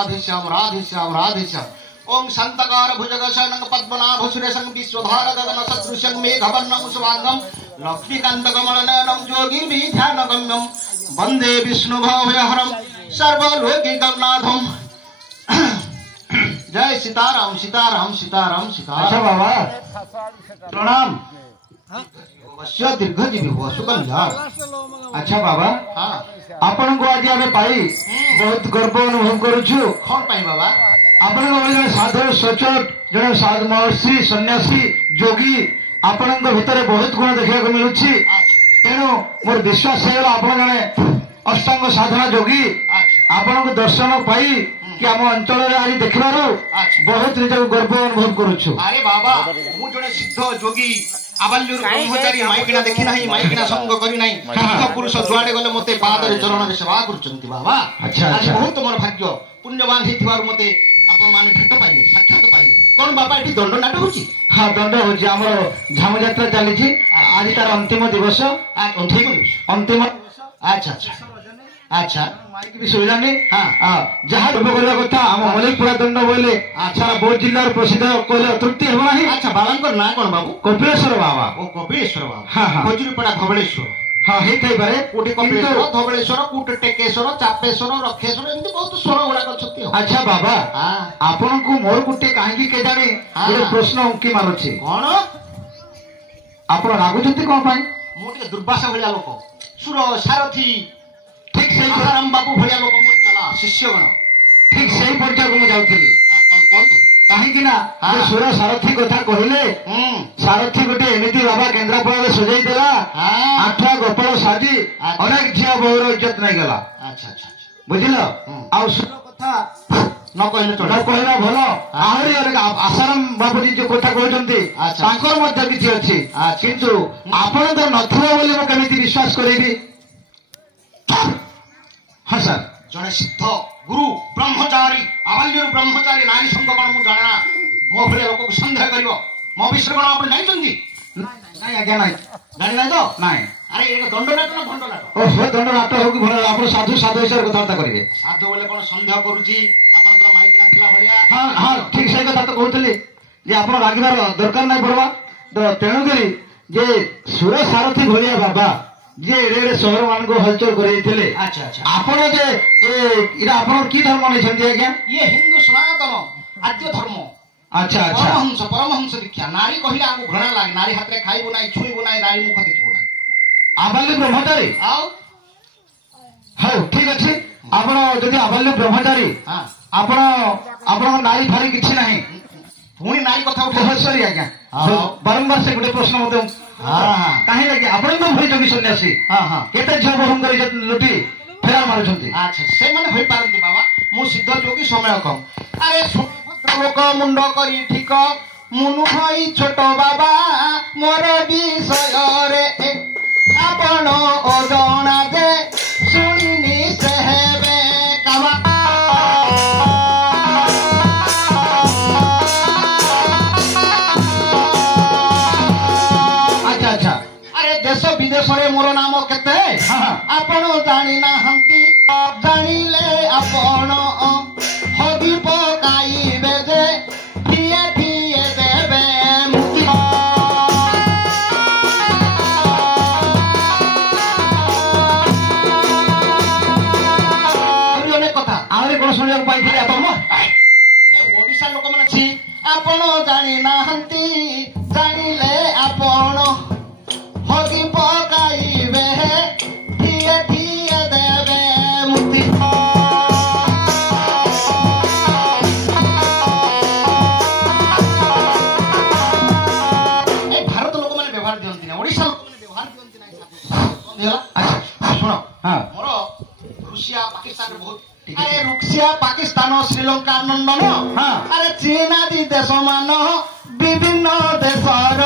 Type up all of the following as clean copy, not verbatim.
राधेश्याम राधेश्याम राधेश्याम। ओम शांतकार भुजग शयनं पद्मनाभ सुरेशं विश्वधार गगन सदृशं मेघवर्णं शुभांगं लक्ष्मीकांत कमलनयनं योगी ध्यानगम्यं वंदे विष्णुभवहरं सर्वलोकिकनाथं। जय सीताराम सीताराम सीताराम सीताराम। अच्छा बाबा प्रणाम। अवश्य दीर्घजीवी हो सुकल्याण। अच्छा बाबा हाँ आपण को आज आमे पाई बहुत गर्व अनुभव करूछु। कौन पाई बाबा? आपण जने साधु सचोट जने साधु महर्षि सन्यासी जोगी आपण भितर बहुत गुण देखा मिलुछि। तेणु मोर विश्वास है आपण जने अष्टांग साधना जोगी। आपण को दर्शन पाई कि आम अंचल आज देखबार बहुत निज गर्व अनुभव करूछु। अरे बाबा मु जने सिद्ध जोगी आबाल्यूर ब्रह्मचारी माइकिना देखि नाही माइकिना संग करी नाही सिद्ध पुरुष जुआडे गले मते पादरे चरण रे सेवा करूचंती बाबा। अच्छा आज अच्छा बहुत मोर भाग्य पुण्यवान हेतिबार मते आपण माने भेट पाइले साक्षात पाइले। कोन बाबा एटी दंड नाटक होची? हाँ दंड होची हमर झामु यात्रा चली आज तार अंतिम दिवस। अंतिम अच्छा अच्छा अच्छा माइक भी सुविधानी। हाँ जहाँ डब करवा कथा आम मलिकपुरा दंड बोले सारा बौद्ध जिल्लार प्रसिद्ध कहले अतृप्ति हेब नाही। अच्छा बाबांकर ना कोन बाबू? कपिलेश्वर बाबा। ओ कपिलेश्वर बाबा। हाँ हाँ खजुरीपड़ा धवळेश्वर। हाँ हे थाई पारे कोटी कपिलेश्वर धवळेश्वर कोटी टेकेश्वर चापेश्वर रखेश्वर एमती बहुत स्वर गुड़ा करछती। अच्छा बाबा आपण को मोर गुटे काहेकि के जाने गोटे प्रश्न उंकी मारुछि। कोन आपण रागुछंती कोन पाई? मु टिके दुर्वासा भलिया लोक सुर सारथी ठीक से आसाराम बाबू भलिया लोक मोर चला शिष्यगण ठीक सही पर्याय को मु जाउथिली। कोन कोन काहेकि ना जे सुर सारथी कथा कहिले सारथी गोटे एमिति बाबा केन्द्रापड़ा रे सजाई देला आठवा गोपाल साजी अनेक झिया बहुर इज्जत नहीं गला। अच्छा अच्छा बुझिल आ सुर कथा न कहले चढ़ न कहला भलो आहरी अनेक आसाराम बाबूजी जो कथा कहउचंती तांकर मध्य किछि अछि किंतु आपण तो नथुवा बोली मो केमिति विश्वास करेबी। हाँ सर जड़े सिद्ध गुरु ब्रह्मचारी आबाल्यूर ब्रह्मचारी नारी संघ कौन मु जाना मो भले लोक को संदेह करिवो मो विषय कौन आपण जानिचंती? नहीं आज्ञा नहीं जानि नै तो नहीं। अरे ये दंड नाटक ना भंड नाटक? ओ हो दंड नाटक हो कि भल आपण साधु साधु हिसाब कथा करिवे। साधु बोले कौन संदेह करूची आपनकर माइक ना थिला भलिया। हाँ हाँ ठीक सही कथा तो कहतली जे आपण रागिबार दरकार नहीं पड़वा तो तेणु करी जे सुर सारथी भलिया बाबा जे एडे शहर मान को हलचल करे। अच्छा अच्छा आपण जे इरा आपण की धर्म नै छथि आज्ञा? ये हिंदू सनातन आद्य धर्म। अच्छा अच्छा परमहंस दीक्षा नारी कहिला हमको घृणा लागे नारी हाथ रे खाइबो नाही छुइबो नाही नारी मुख देखिबो नाही। आबाल्य ब्रह्मचारी आउ हौ ठीक अछि आपण जदि आबाल्य ब्रह्मचारी हां आपण आपण नारी फारी किछि नाही पुणी नारी कथा उठे सॉरी आज्ञा बारंबार से गोटे प्रश्न मते कहीं लगे आपण तो भई जोगी सन्यासी हां हां केते झबहम करी लुटी फेरा मारुछंती। अच्छा से माने होई पारंती बाबा मु सिद्ध जोगी समय कम। अरे लोक मुंड करी ठीक मुनु भाई छोट बाबा मोर विषय रे आपण ओजना दे सुनिनी से हेबे कावा। अच्छा अच्छा अरे देश विदेश रे मोर नाम केते आपण जानि नाहंती जानिले आपण हबी पकाइबे जे फिए फिए देबे मुक्ति। अरे अनेक कथा आरे कोन सुनिया पाइथिले आपण ओडिशा लोक माने छी आपण जानि नाहंती जानिले आपण हबी पकाइबे फिए फिए देबे मुक्ति। भारत लोक माने व्यवहार दियंती ना ओडिशा लोक माने व्यवहार दियंती ना। अच्छा सुनो हाँ मोर रूसिया पाकिस्तान बहुत अरे रूसिया पाकिस्तान श्रीलंका नंदन अरे चीन आदि देश मान विभिन्न देशर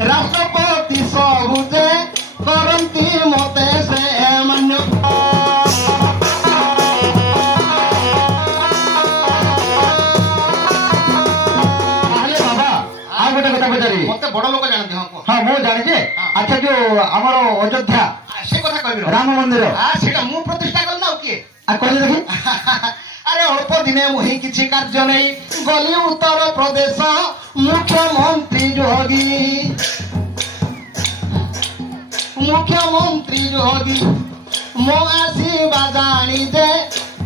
राष्ट्रपति सबु जे करंती मते से मान्य। बाबा आ गोटे कथा पचारि मते बड़ लोक जानते हाँ मु जाने जे अच्छा जो हमर अयोध्या से कथा कहबी राम मंदिर सेटा मु प्रतिष्ठा करना किए आ कहले देखि আরে অল্প দিনে মুহি কিছু কার্য নেই গলি উত্তর প্রদেশ মুখ্যমন্ত্রী যোগী মো আসিবা জানি যে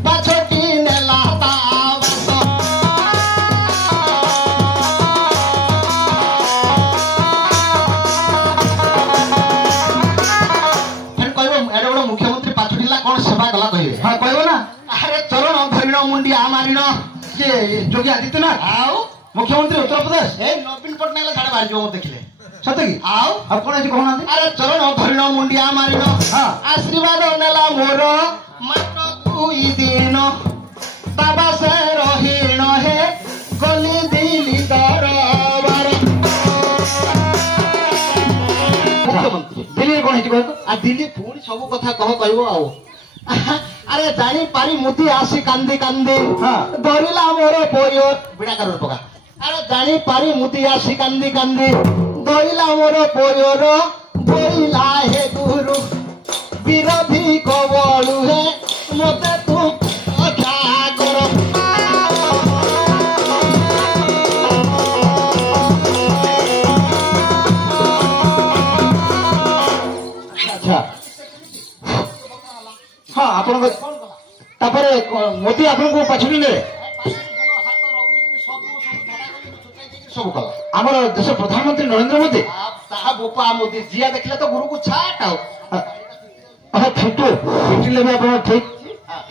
পাছটি নেলা তা বাস मुख्यमंत्री पाछुटिला कौन सेवा गला कहिबे हां कहबो ना अरे चरण धरिण मुंडिया मारिन के योगी आदित्यनाथ आओ मुख्यमंत्री उत्तर प्रदेश ए नवीन पटनायक साडे बार जो देखिले सते की आओ अब कोन अछि कहना अरे चरण धरिण मुंडिया मारिन हां आशीर्वाद नेला मोर मात्र दुई दिन बाबा से रहिण हे गली दिली दरबार मुख्यमंत्री दिल्ली कोन अछि कहतो आ दिल्ली पुणी सब कथा कह कहबो आउ अरे जानी पारी मुती आसी कांदी कांदी धरिला मोर पोयो बिना कर पका अरे जानी पारी मुती आसी कांदी कांदी धरिला मोर पोयो रो बोइला हे गुरु विरोधी कबळु हे मते तू क्या करो अच्छा हाँ आपण मोदी आपन को पछुनी ले सब कला हमर देश प्रधानमंत्री नरेंद्र मोदी ता बोपा मोदी जिया देखले तो गुरु को छाट हां फोटो पिटिले भी आपण ठीक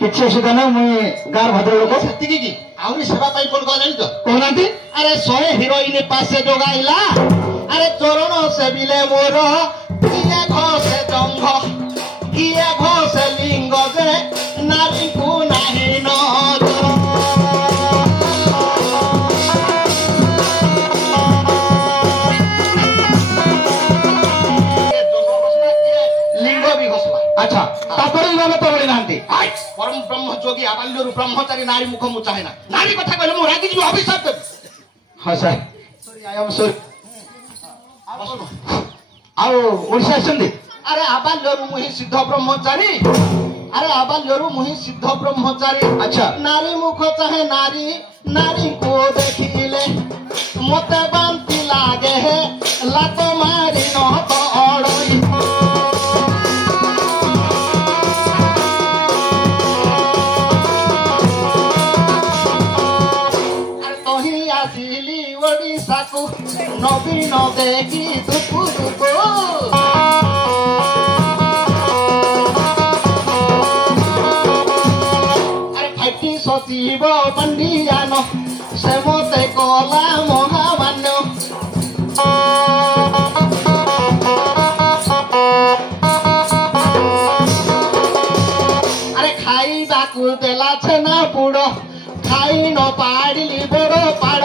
किछ सुधा ना मुई गार भद्र लोक सत्ती की आउनी सेवा पाई कोन जानि तो कोनांती अरे 100 हीरोइन पासे जोगाइला अरे चरण सेबिले मोर किए घसे जंघ किए घसे लिंग जे नारी को नाही नजर लिंग भी घसला अच्छा तापरे इना तो बोली नांती परम ब्रह्म जोगी आबाल्यरु ब्रह्मचारी नारी मुख मु चाहे ना नारी कथा कहले मु रागी जी अभिशाप दे हां sir sorry I am sorry आओ ओडिसा आछंदी अरे आबाल्यरु मुहि सिद्ध ब्रह्मचारी अरे आबाल्यरु मुहि सिद्ध ब्रह्मचारी अच्छा नारी मुख चाहे नारी नारी को देखिले मते बांती लागे है लात मारी न तो अड़ई अरे तोही आसिली ओडिसा को नवीन देखी दुकु दुकु सचिव पंडियान से मते कला महामान्य अरे खाइबा को देला छेना पुड़ खाई न पाड़िली बड़ पाड़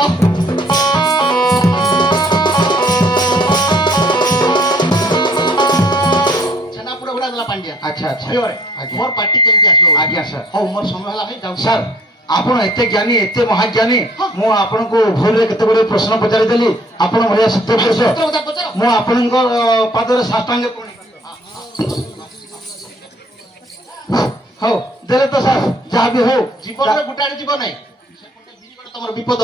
पांड्या अच्छा अच्छा मोर पार्टी केमती आसो आज्ञा सर हो मोर समय हला है जाऊ सर आपण एते ज्ञानी एते महाज्ञानी मु आपण को भूल रे केते बडे प्रश्न पचारि देली आपण भया सत्य पुरुष मु आपण को पादर साष्टांग कोणी हो देले तो सर जा भी हो जीवन रे गुटाडी जीवन नै तमर विपद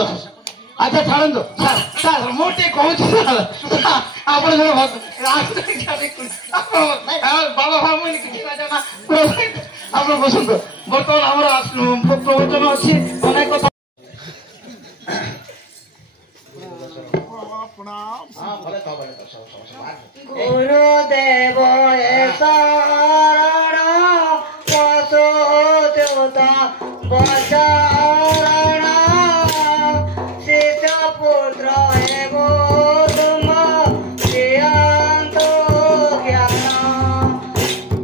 अच्छा छाड़न दो सर सर मोटे कहूची सर आपण जो बाबा भाई किसी जाना आपण बसंत बर्तमान हमरा प्रवचन अछि अनेक कथा गुरुदेव शरण वसुदेव वचरण शिष्य पुत्र एवो तुम प्रियंतो ज्ञान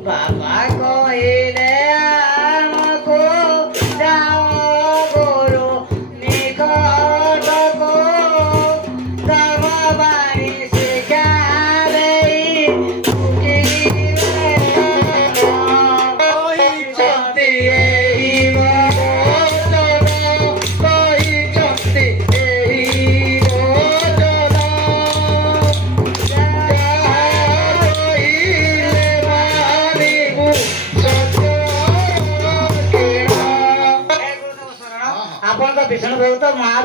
बाबा कहले हमको जाओ गुरु निकट को धर्मवाणी शिक्षा देई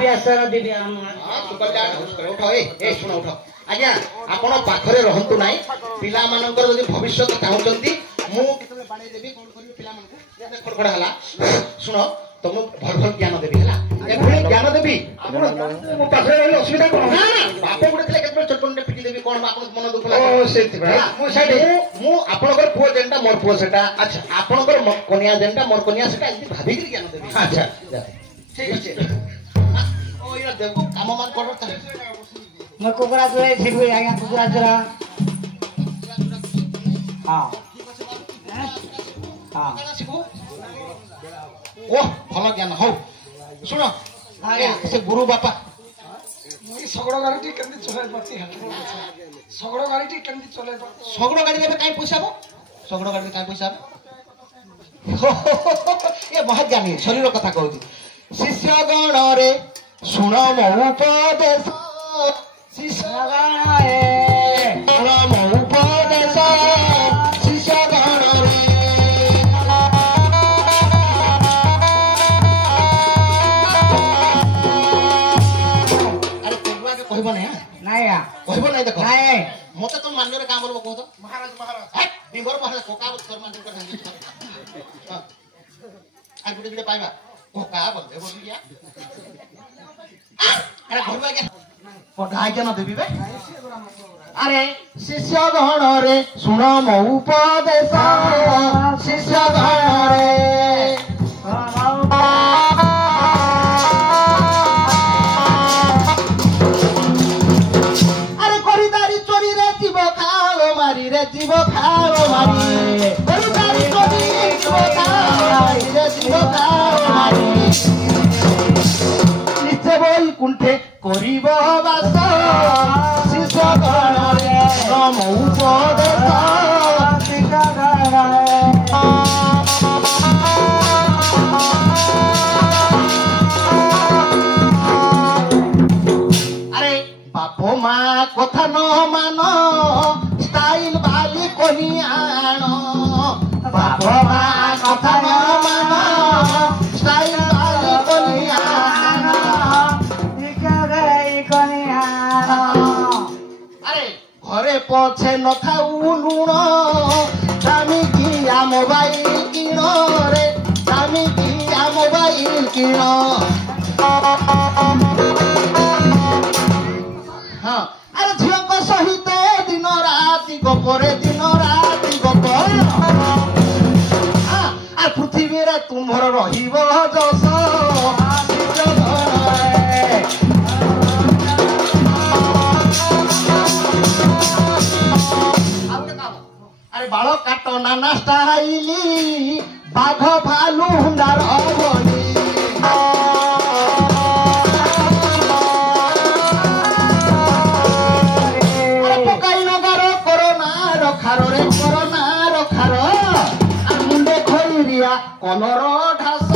ବ୍ୟାସର ଦିବ୍ୟ ଉଠ ଏ ଶୁଣ ଉଠ ଆଜ୍ଞା ଆପଣ ପାଖରେ ରହନ୍ତୁ ନାହିଁ ପିଲାମାନଙ୍କର ଯଦି ଭବିଷ୍ୟତ ଚାହୁଁଛନ୍ତି ମୁଁ କେତେବେଳେ ବାଡ଼େଇ ଦେବି କଣ କରିବି ପିଲାମାନଙ୍କୁ ଖଡଖଡ ହେଲା ଶୁଣ ତମକୁ ଭଲ ଭଲ ଜ୍ଞାନ ଦେବି ହେଲା ଏଭଳି ଜ୍ଞାନ ଦେବି ଆପଣ ମୋ ପାଖରେ ରହିଲେ ଅସୁବିଧା କଣ ନା ନା ବାପ ଗୋଟେ ଥିଲେ କେତେବେଳେ ଚଟଣୀଟେ ପିଟି ଦେବି କଣ ଆପଣଙ୍କ ମନ ଦୁଃଖ ଲାଗେ ମୁଁ ଆପଣଙ୍କର ପୁଅ ଯେନ୍ଟା ମୋର ପୁଅ ସେଟା ଆଚ୍ଛା ଆପଣଙ୍କର କନ୍ୟା ଯେନ୍ଟା ମୋର କନ୍ୟା ସେଟା ଏମିତି ଭାବିକିରି ଜ୍ଞାନ ଦେବି ଆଚ୍ଛା ଠିକ ଅଛି ଓ ଏଇଟା ଦେଖୁ କାମ ମାନ କର ମୁଁ କୁକୁଡ଼ା ଚୋରାଇ ଶିଖି ଆଜ୍ଞା କୁକୁଡ଼ା ଚୋରା ହଁ ହଁ ଓହ ଭଲ ଜ୍ଞାନ ହଉ ଶୁଣ ସେ ଗୁରୁ ବାପା ଶଗଡ଼ ଗାଡ଼ିଟି କେମିତି ଚଲାଇ ପାରୁଛି ଶଗଡ଼ ଗାଡ଼ିଟି କେମିତି ଚଲାଇ ପାରୁଛି ଶଗଡ଼ ଗାଡ଼ିରେ ଏବେ କାହିଁ ପଇସା ହବ ଶଗଡ଼ ଗାଡ଼ିରେ କାହିଁ ପଇସା ହବ ଏ ମହାଜ୍ଞାନୀ ଶରୀର କଥା କହୁଛି ଶିଷ୍ୟ ଗଣରେ ଶୁଣ ମୋ ଉପଦେଶ ଶିଷ୍ୟ ଗଣରେ ଶୁଣ ମୋ ଉପଦେଶ ଶିଷ୍ୟ ଗଣରେ କହିବ ନାହିଁ ନାଇଁ କହିବ ନାହିଁ ଦେଖ ନାଇଁ ମତେ ତମ ମାନ୍ୟରେ କାମ କରିବ କହୁଛ ମହାରାଜ ବିମ୍ବର ମହାରାଜ କୋକା আর গুটে গুটে পাইবা কোকা বলতে বলিয়া আরে ঘরবা কে পড়াই কেন দেবি বে আরে শিষ্য গণরে শুণ মো উপদেশ শিষ্য গণরে আরে করিদারি চোরি রে জীব খাও মারি রে জীব খাও মারি করিদারি চোরি জীব খাও মারি রে জীব খাও মারি নিচে বৈকুণ্ঠে করিব বাস শিষ্য গণরে নম উপদেশ শিষ্য গণরে আরে বাপ মা কথা ন মান স্টাইল বালি কহি আণ বাপ মা কথা ন মান স্টাইল বালি কহি আণ আরে ঘরে পছে নথাউ লুণ দামি কিয়া মোবাইল কিণ রে দামি কিয়া মোবাইল কিণ হ্যাঁ আরে ঝিଅଙ୍କ ସହିତ ଦିନ ରାତି ଗପରେ ଦିନ ରାତି ଗପ আর পৃথিবীরে তুমর রহিব যশ আরে বাল কাট নানা স্টাইলি বাঘ ভালু হুন্ডার অবনি পকাই নগার করোনা রখারে করোনা রখার আর মুন্ডে খইরিয়া কলর ঢাস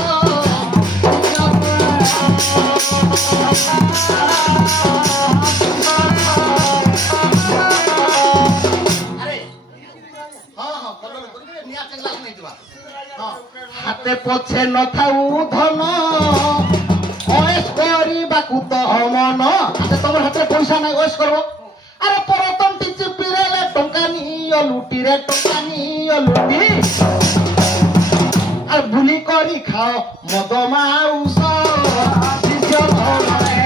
হাতে পছে নথাউ ধন অয়েস করিবাকু তো মন আচ্ছা তোমার হাতে পয়সা নাই অয়েস করবো আরে পরতন্তি চিপিরেলে টঙ্কা নিও লুটি রে টঙ্কা নিও লুটি আর বুলি করি খাও মদ মাউস শিষ্য ঘরে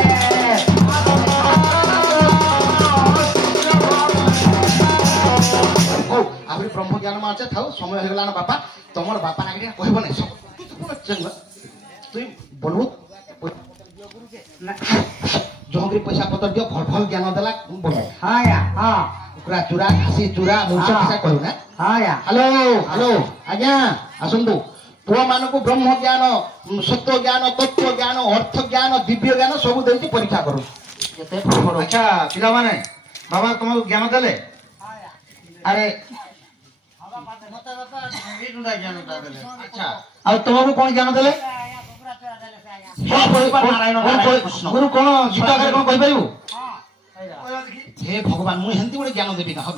আহরি ব্রহ্ম জ্ঞান মাছে থাও সময় হয়ে গেল না বাপা তোমার বাপা নাকি কহিব নাই সব তুই বলবু জহঙ্গি পয়সা পতর দিও ভাল ভাল জ্ঞান দেলা বলবো হ্যাঁ হ্যাঁ কুকুরা চূড়া খাসি চূড়া মুঞ্চ পিসা কহু না হ্যাঁ হ্যালো হ্যালো আজ্ঞা আসন্তু পুଅ ମାନଙ୍କୁ ବ୍ରହ୍ମ ଜ୍ଞାନ ସତ୍ୟ ଜ୍ଞାନ ତତ୍ତ୍ୱ ଜ୍ଞାନ ଅର୍ଥ ଜ୍ଞାନ ଦିବ୍ୟ ଜ୍ଞାନ ସବୁ ଦେଇକି ପରୀକ୍ଷା କରୁ ଆଚ୍ଛା ପିଲାମାନେ ବାବା ତମକୁ ଜ୍ଞାନ ଦେଲେ ଆରେ ଆଚ୍ଛା ଆଉ ତମକୁ କଣ ଜ୍ଞାନ ଦେଲେ ଗୁରୁ କଣ ଗୀତ ଆକାରରେ କଣ କହିପାରିବୁ ହେ ଭଗବାନ ମୁଁ ହେନ୍ତି ଗୋଟେ ଜ୍ଞାନ ଦେବି କାହା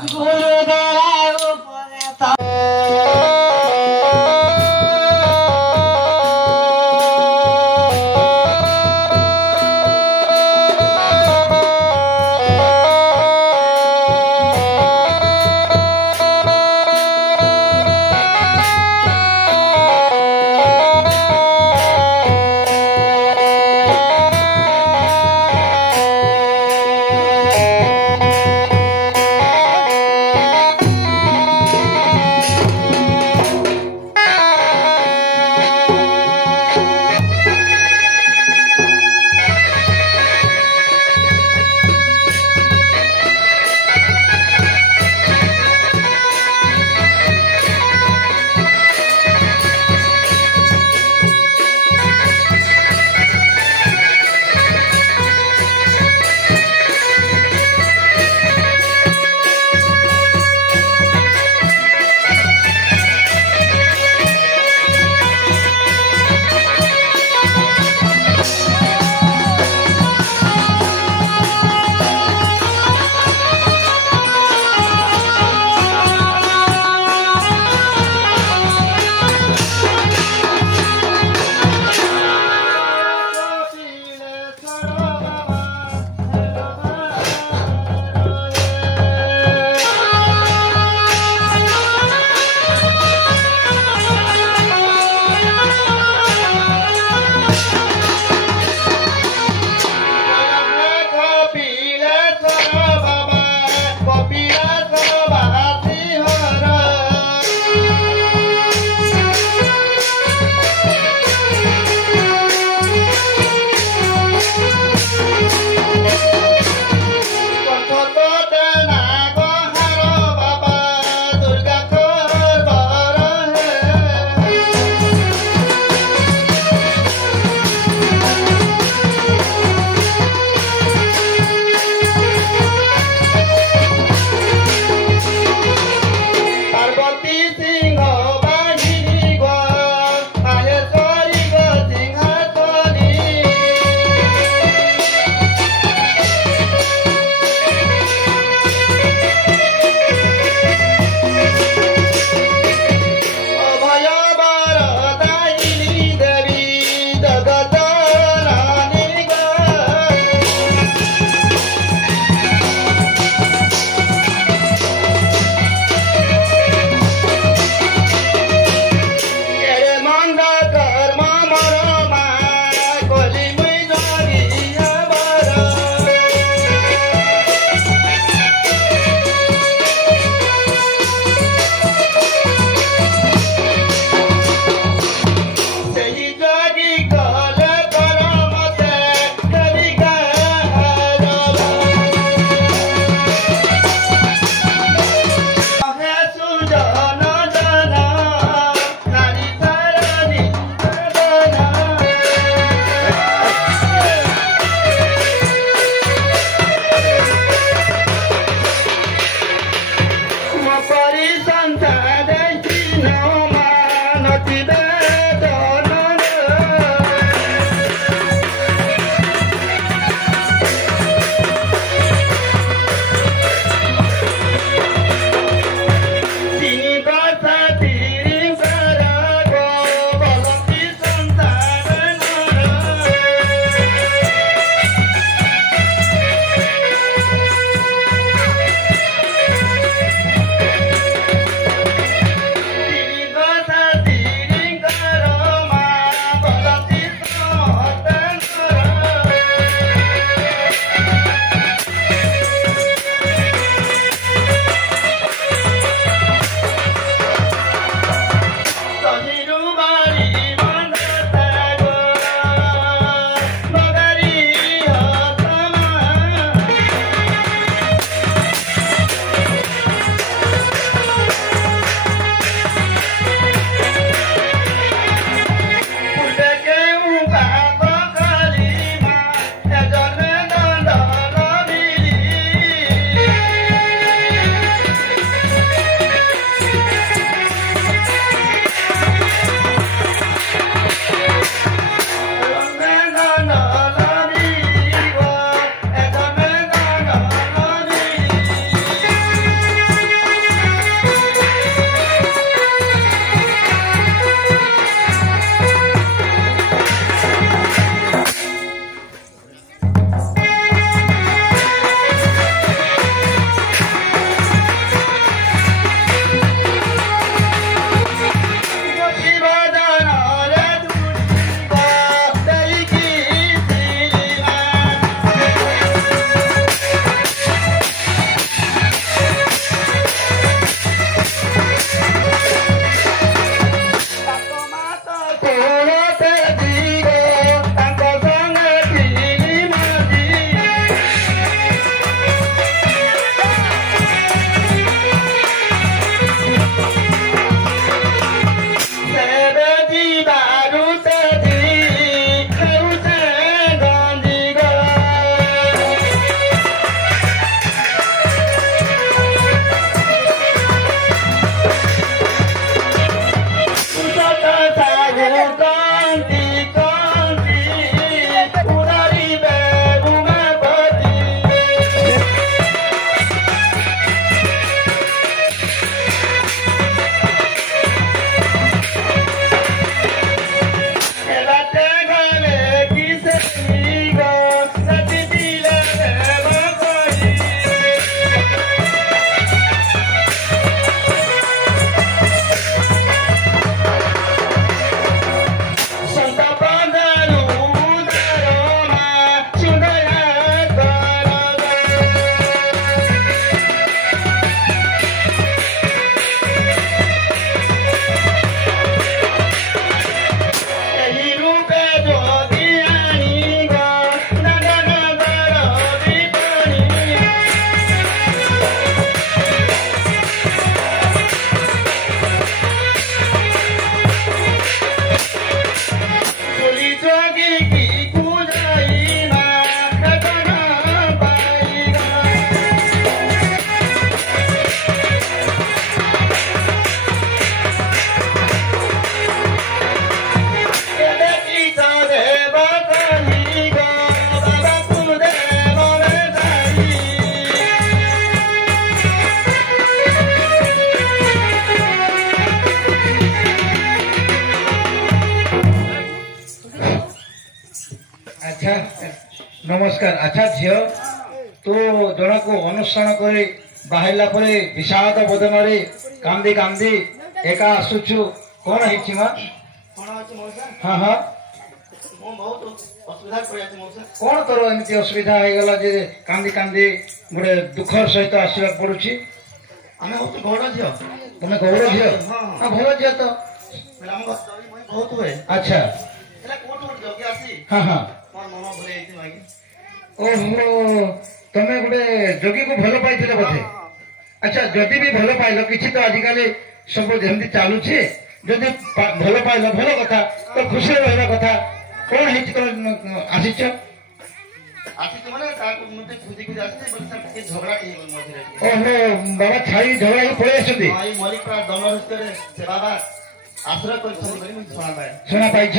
नमस्कार। अच्छा झील तू जन को अनुसरण कर बाहर पर विषाद बदन कांदी कांदी एका आसुचु कौन है माँ? हाँ हाँ कौन तोर एमती असुविधा हो गला जे कांदी कांदी गोटे दुखर सहित आसवाक पड़ुची? आम हूँ गौड़ झील। तुम गौड़ झील? हाँ भल झील तो बहुत हुए। अच्छा जगह आसी हाँ हाँ मन भूल ओहो ତମେ ଗୋଟେ ଯୋଗୀକୁ ଭଲ ପାଇଥିଲ ବୋଧେ। ଆଚ୍ଛା ଯଦି ବି ଭଲ ପାଇଲ କିଛି ତ ଆଜିକାଲି ସବୁ ଯେମିତି ଚାଲୁଛି ଯଦି ଭଲ ପାଇଲ ଭଲ କଥା ତ ଖୁସିରେ ରହିବା କଥା। କଣ ହେଇଛି ତମେ ଆସିଛ? ଓହୋ ବାବା ଛାଡ଼ି ଝଗଡ଼ା ହେଇକି ପଳେଇ ଆସୁଛନ୍ତି। ଶୁଣା ପାଇଛ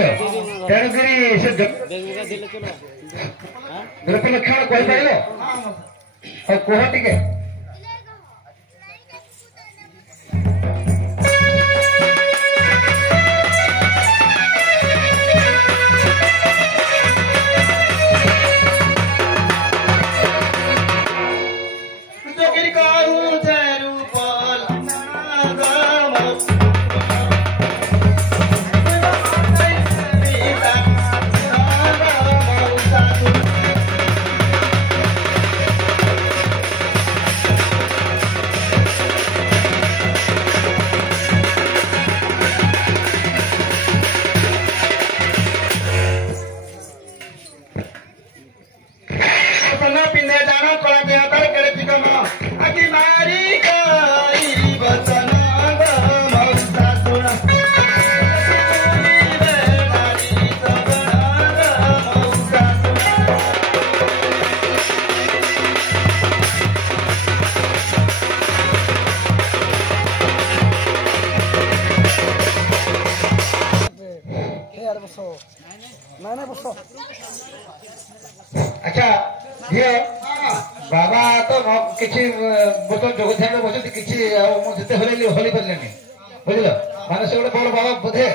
ତେଣୁକରି ସେ ବିରକ୍ତ ଲକ୍ଷଣ କହିପାରିବ ଆଉ କୁହ ଟିକେ। अच्छा झील बाबा तो किसी बर्तमान जोग ध्यान बसती किसी जिते हलि हलि पारे बुझल माने से गोटे बड़ बाबा बोधे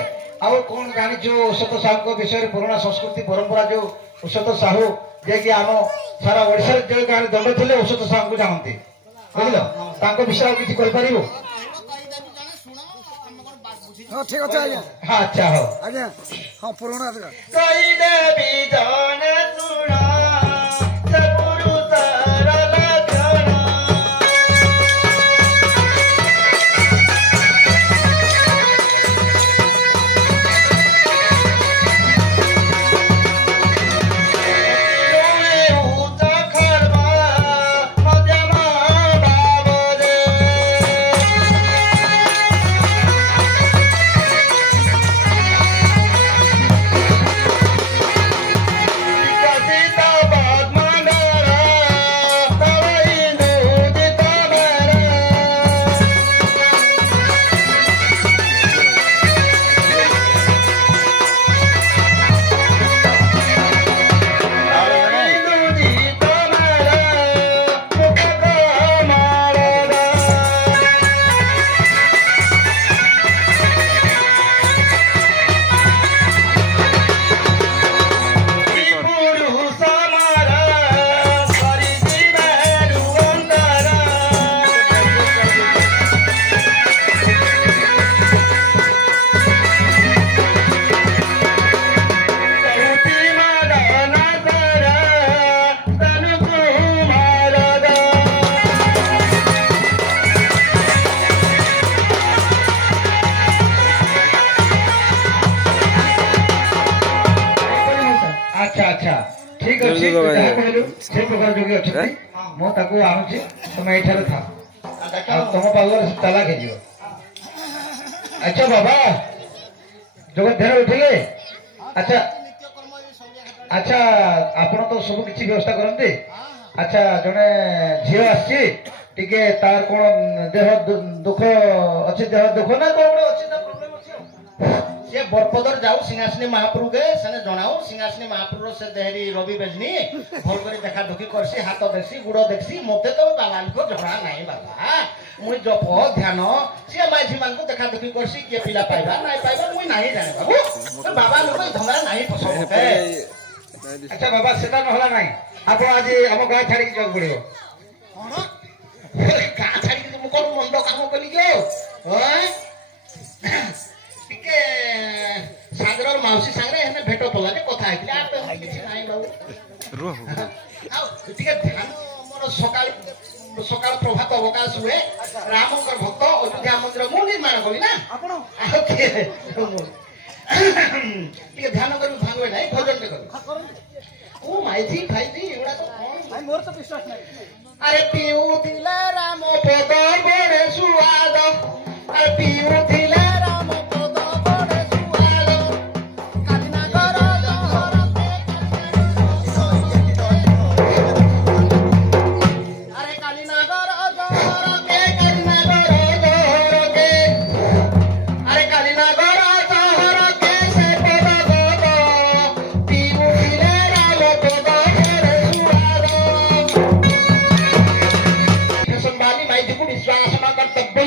आउ कौन जानी औषध साहू विषय पुराणा संस्कृति परंपरा जो औषध साहू जे कि आम सारा ओडिशा जो गाँव दंड थे औषध साहू को जानते बुझल विषय किसी कहीपर। हाँ ठीक अच्छे आज्ञा। हाँ अच्छा हो आज्ञा हाँ पुराना ठीक अच्छे कहलु से प्रकार जोगी अच्छा मुझे आणुची तुम ये था तुम पावर ताला खेज। अच्छा बाबा जोग ध्यान उठिले। अच्छा अच्छा आपण तो सब किसी व्यवस्था करते। अच्छा जड़े झील आसी तार कौन देह दुख अच्छे देह दुख ना कौन अच्छे से बरपदर जाऊ सिंहासनी महाप्रभु के सेने जनाऊ सिंहासनी महाप्रभु से देहरी रवि बेजनी भल कर देखा दुखी करसी हाथ देखसी गुड़ देखसी मते तो बाबा को झगड़ा नहीं बाबा मुई जप ध्यान सी माझी मान को देखा दुखी करसी के पिला पाइबा नहीं पाइबा मुई नहीं जाने बाबू बाबा लोग धमरा नहीं पसंद है। अच्छा बाबा सेटा नहला नहीं आप आज हम गाँ छाड़ी जाऊ पड़ो गाँ छाड़ी तुम कौन मंद काम कली सागर माउसी सांगे हेने भेट पला कथा हेतिले आ तो किछि नाही बाबू ध्यान मोर सकाळ सकाळ प्रभात अवकाश हुए रामकर भक्त अयोध्या मंदिर मु निर्माण करी ना आपण ध्यान करू भांगवे नाही भजन करू ओ माइथी खाइथी एवडा तो कोन अरे पिउथिले राम पद बड़े सुआद अरे पिउथिले राम पद बड़े सुआद कालीनागर जहरते अरे कालीनागर जहरते अरे कालीनागर जहरते से पद गद पिउथिले राम पद बड़े सुआद संभाली माहिती को विश्वास न कर्तव्य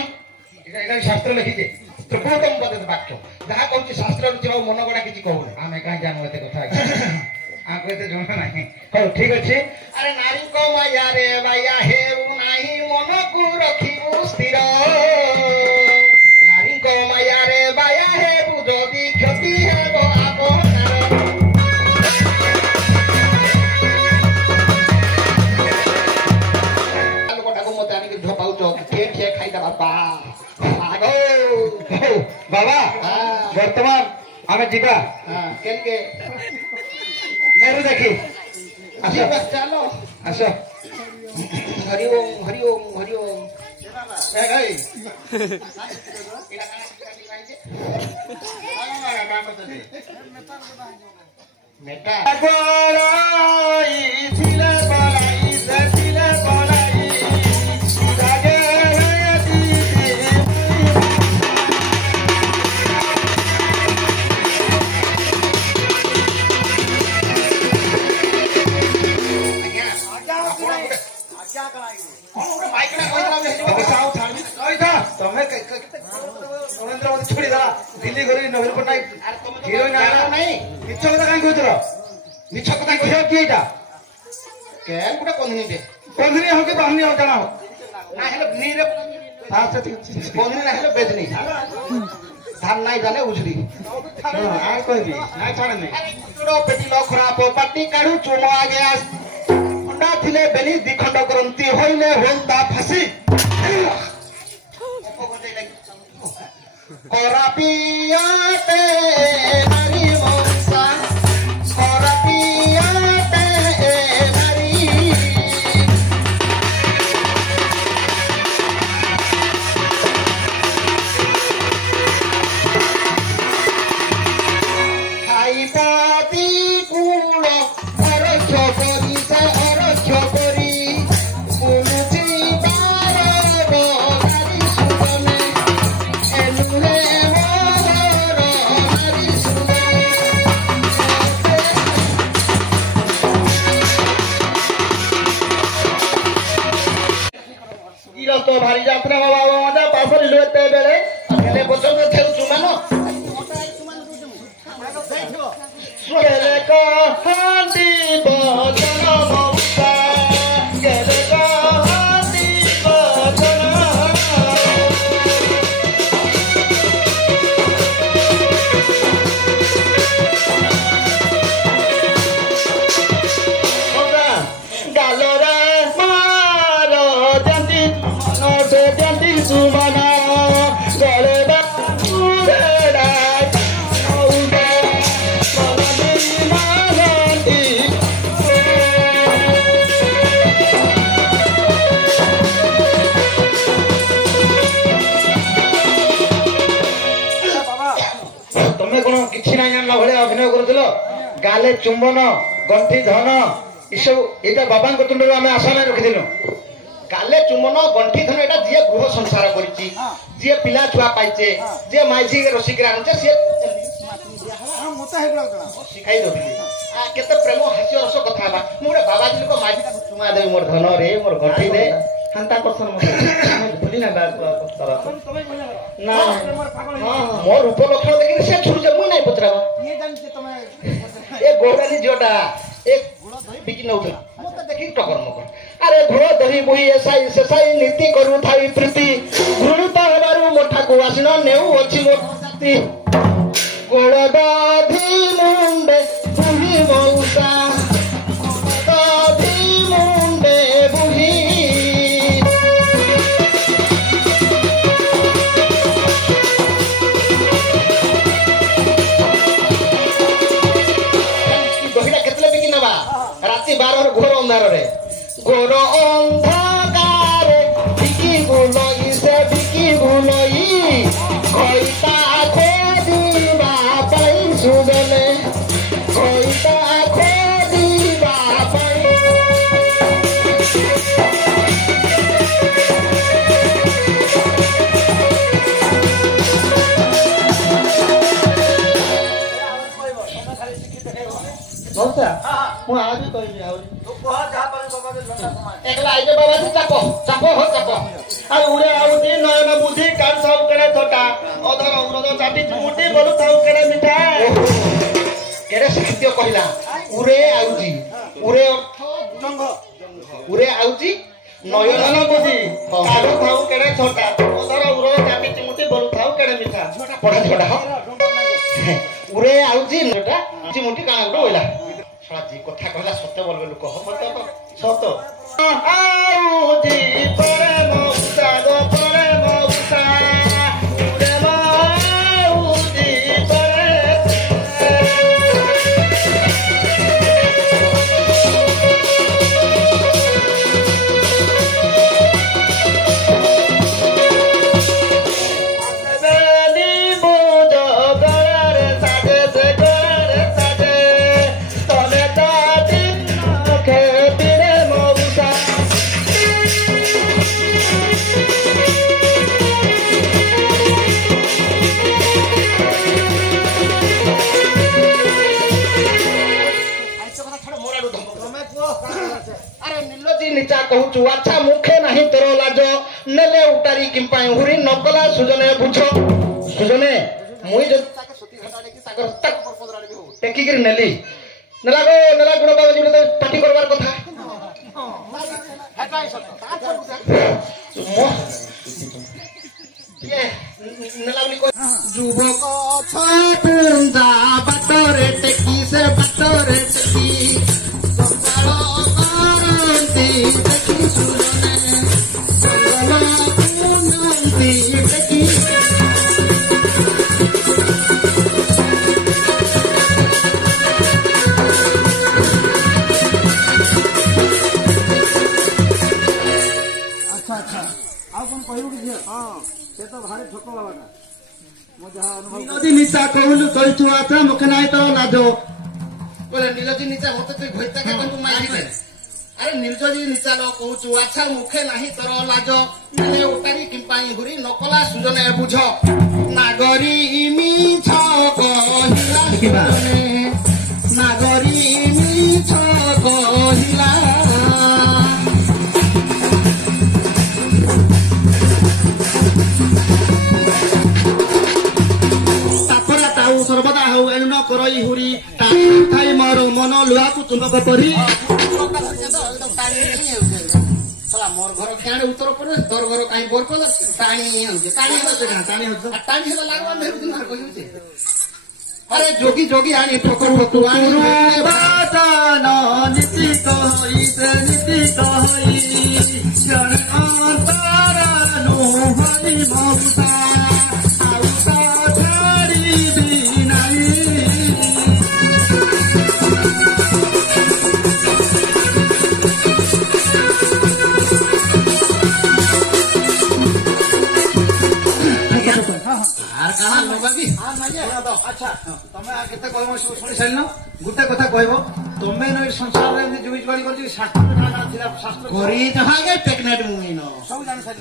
शास्त्र लिखिते त्रिपुरतम पद वाक्य जहाँ कहूँ शास्त्र मन गड़ा किसी कहूँ आम कहीं जानू एत कथा आमको एत जमा ना हौ ठीक अच्छे अरे नारी को माया रे बाया हेउ नाही मन को रखिबु स्थिर नारी को माया रे बाया हेउ जदि क्षति हेबो आपनार बाबा वर्तमान आम जीवा नेहरू देखी चलो आस हरि ओम हरि ओम हरि ओम तमें नरेंद्र मोदी छोड़ी देला दिल्ली गरी नवीन पट्टनायक हिरोइन नहीं मिछ कथा कहीं कहूल मिछ कथा कह किए केन गुटा कोंधनी दे कंधनी हो कि बाहनी हो जाना हो ना हेले नीरे कोंधनी ना हेले बेदनी धान नहीं जाने उजड़ी आ कहबी ना छाड़ नहीं तोरो पेटी लो खराब पट्टी काढू चुमो आगे आस अंडा थिले बेली दिखंड करंती होइले होलता फासी कोरापियाते हरि वंशा कोरापियाते हरि खाई पाती कूल अरक्ष करी से अरक्ष करी कुलुची बारब नारी सुगमे एनुहे मोहर नारी सुगमे गिरस्त भारी यात्रा बाबा मजा पासरी लोते बेले अकेले बचो थे सुमानो गेले कहांदी बचन मौसा गेले कहांदी बचन गालरा मार जंती नसे जंती सुमना गले बाडा औदा मनदी मानती तमे कोन किछि ना जानला भले अभिनय करथिलो गाले चुंबन गंठी धन इसब एटा बाबा तुंडर आम आशा नहीं रखिलु गाले चुंबन गंठी धन एटा जे गृह संसार करिछि जे पिला छुआ पाइचे जे माइसी के रसिक आनुचे से शिखाई रखिली केते प्रेम हास्य रस कथा बा मोरे बाबाजी को माइसी चुमा दे मोर धन रे मोर गंठी दे हंता करसन मते भूली ना बात तरफ ना मोर उपलक्षण देखि से छुड़ जे मु नहीं पचराबा ये जानते तमे ए गोरानी जोटा एक बिकी नउथला मते देखि टकर मकर अरे घोड़ दही बुही एसाई सेसाई नीति करू थाई प्रीति घृणित हेबारु मोठा को आसिन नेउ अछि मोर जाति गोड़ दाधी मुंडे बुही मौसा दाधी मुंडे बुही राति 12 घोर अंधार रे एकला आइले बाबा से चापो चापो हो चापो আর উড়ে আউতি নয়ন বুঝি কান সব কেড়ে ছোটা অধর উড়দ চাটি মুটি বলু থাউ কেড়ে মিঠা কেড়ে সাহিত্য কহিলা উড়ে আউজি উড়ে অর্থ জঙ্গ উড়ে আউজি নয়ন বুঝি কান থাউ কেড়ে ছোটা অধর উড়দ চাটি মুটি বলু থাউ কেড়ে মিঠা পড়া ছোটা উড়ে আউজি নটা চিমুটি কানা গুলো হইলা সারা জি কথা কহিলা সত্য বলবে লোক সত্য তো সত্য আউজি পরে মৌসা গো পরে মৌসা উড়ে মাউজি পরে বেনি বোঝ গড়ারে সাজে সে গড়ারে সাজে তলে তা দিন খেতিরে মৌসা अरे नीलोजी निचा कहूचु अच्छा मुखे नहीं तोर लाज नेले उतारी किंपा हुरी नकला सुजने बुझ सुजने मुई जो ताके सती घटाडे की सागर तक परपदराडे भी हो टेकी गिर नेली नेला गुण बाबा जी तो पार्टी करबार कथा हटाई सत ये नेला बोली कोई जुबक छापुंदा बाटरे टेकी से बाटरे टेकी नीलोजी निशा कहलु कहितु आथा मुखे नाही तो लाजो बोले नीलोजी निशा होते तो भइता के तू माई दे अरे नीलोजी निशा लो कहूचु अच्छा मुखे नाही तोर लाजो नेले उतारी किंपाई हुरी नकला सुजने बुझ नागरी मिछ कहिला नागरी मिछ कहिला सर्वदा हौ एनु न करई हुरी ताई मारो मन लुआकु तुमक परी सला मोर घर खेणे उत्तर परे तोर घर काई बोर पले टाणी होजे टाणी होला लागवा मेरु दिन हर कहिउचे अरे जोगी जोगी आनी ठोकर भतुआनी बादन नीति कहि से नीति कहि क्षण अंतरानु हरि मौसा अच्छा तमे केते कहबो सुनि सैन गुटे कथा कहबो तमे न संसार रे जुइज बाड़ी करछि शास्त्र कथा थिला शास्त्र करी जहागे टेक्नेट मुई न सब जानि सैन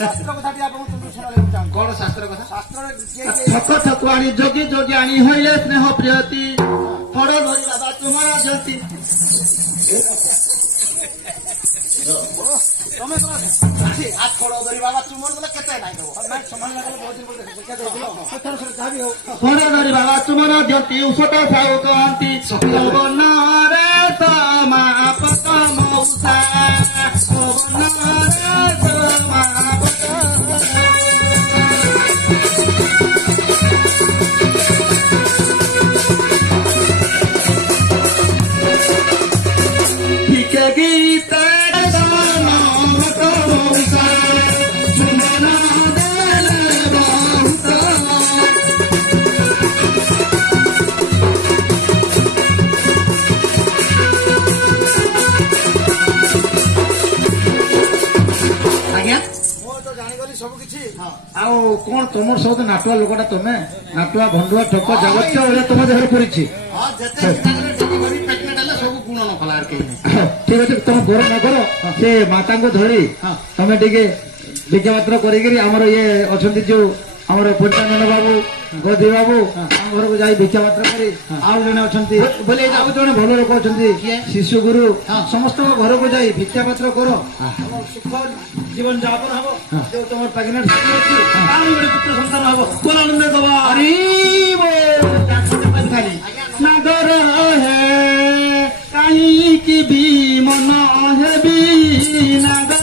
शास्त्र कथा भी आपन तुम सुनाले चाहू कोन शास्त्र कथा शास्त्र ठक ठकुआनी जोगी जोगी आनी होइले स्नेह प्रियति फड़ धरि बाबा तुम्हारा जति तमे कोन हाथ फड़ धरि बाबा तुमर बोले केते नाही दो मैं समान लागले बहुत दिन बोले के देखलो कथा सर जाबी हो फड़ धरि बाबा तुम्हारा जति उसटा साउ कांति सबनारे समापत मौसा सबनारे समापत ठीक है गीत कौन तुम सब नाटुआ लोकटा तुम नाटुआ भंडुआ ठक जगत तुम देहर पड़ी ठीक अच्छे तुम गोर न कर से माता को धरी तुम टे विज्ञापन कर ये अच्छा जो आम पंचानन बाबू गदी बाबू ଘରକୁ ଯାଇ ଭିକ୍ଷା ପାତ୍ର କରି ଆଉ ଜଣେ ଅଛନ୍ତି ବୋଲେ ଆଉ ଜଣେ ଭଲ ଲୋକ ଅଛନ୍ତି ଶିଶୁ ଗୁରୁ ସମସ୍ତଙ୍କ ଘରକୁ ଯାଇ ଭିକ୍ଷା ପାତ୍ର କର ସୁଖ ଜୀବନ ଯାପନ ହବ ଯୋଉ ତମର ପ୍ରେଗନେଣ୍ଟ ଅଛି ଆଉ ଗୋଟେ ପୁତ୍ର ସନ୍ତାନ ହବ କୋନ ଆନନ୍ଦ ଦବା ନାଗର ହେ କାହିଁକି ବି ମନ ହେବି ନାଗର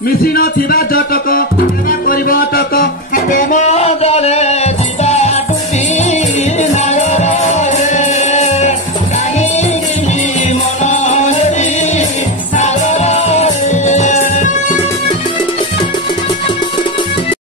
ମିଶି ନଥିବା ଜଟକ କରିବା